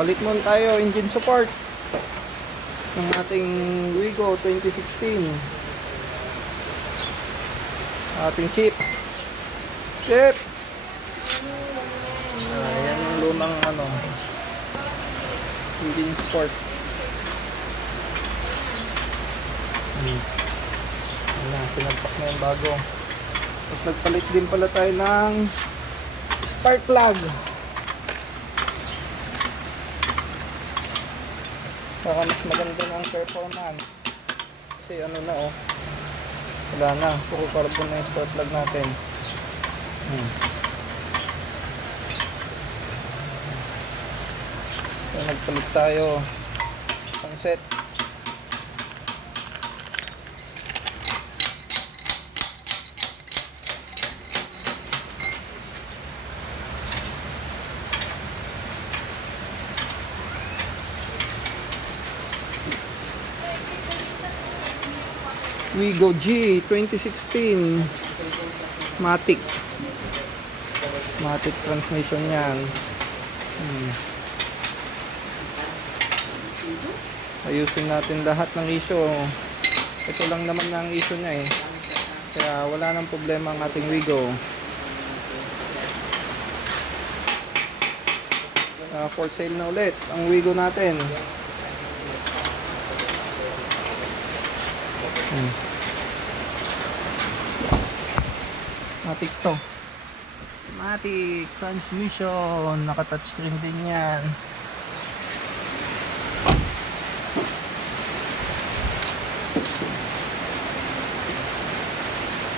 Palit muna tayo engine support ng ating Wigo 2016. Ating chip. Yan yung lumang engine support. Sinagpak na yung bago. Tapos nagpalit din pala tayo ng spark plug para mas maganda ng performance. Kasi wala na, puro carbon na yung spark plug natin. So nagpalit tayo ng set. Wigo G 2016 Matic transmission yan. Ayusin natin lahat ng issue. Ito lang naman ang issue niya kaya wala nang problema ang ating Wigo. For sale na ulit ang Wigo natin. Matic to. Matic transmission, naka touchscreen din yan.